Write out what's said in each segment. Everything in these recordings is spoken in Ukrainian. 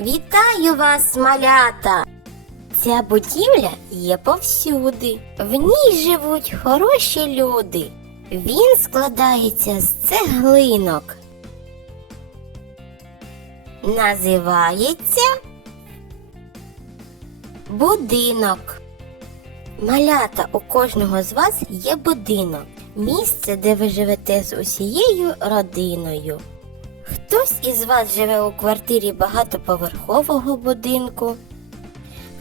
Вітаю вас, малята! Ця будівля є повсюди. В ній живуть хороші люди. Він складається з цеглинок. Називається будинок. Малята у кожного з вас є будинок. Місце, де ви живете з усією родиною. Хтось із вас живе у квартирі багатоповерхового будинку,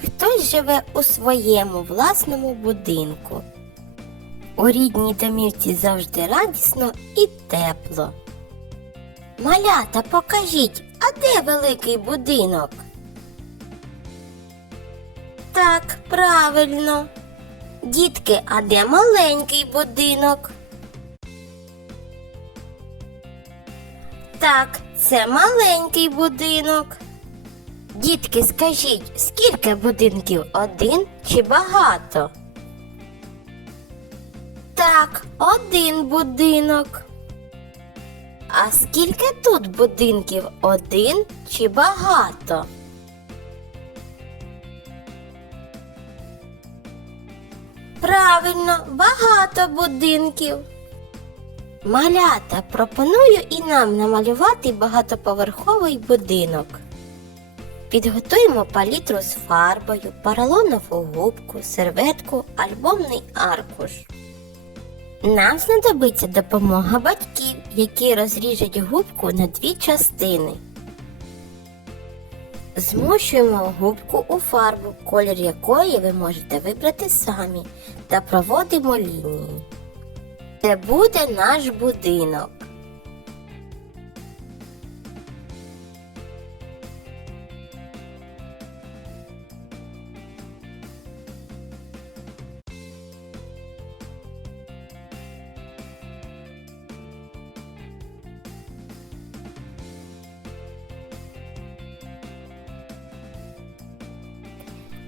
хтось живе у своєму власному будинку. У рідній домівці завжди радісно і тепло. Малята, покажіть, а де великий будинок? Так, правильно. Дітки, а де маленький будинок? Так, це маленький будинок. Дітки, скажіть, скільки будинків? Один чи багато? Так, один будинок. А скільки тут будинків? Один чи багато? Правильно, багато будинків. Малята, пропоную і нам намалювати багатоповерховий будинок. Підготуємо палітру з фарбою, поролонову губку, серветку, альбомний аркуш. Нам знадобиться допомога батьків, які розріжуть губку на дві частини. Змощуємо губку у фарбу, колір якої ви можете вибрати самі, та проводимо лінії. Це буде наш будинок.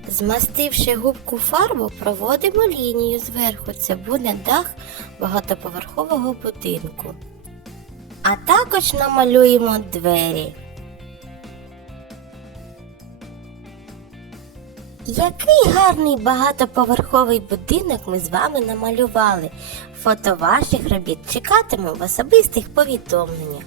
Змастивши губку фарбу, проводимо лінію зверху. Це буде дах багатоповерхового будинку. А також намалюємо двері. Який гарний багатоповерховий будинок ми з вами намалювали. Фото ваших робіт чекатиму в особистих повідомленнях.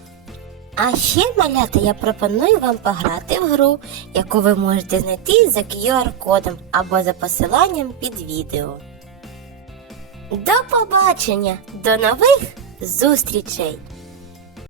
А ще, малята, я пропоную вам пограти в гру, яку ви можете знайти за QR-кодом або за посиланням під відео. До побачення! До нових зустрічей!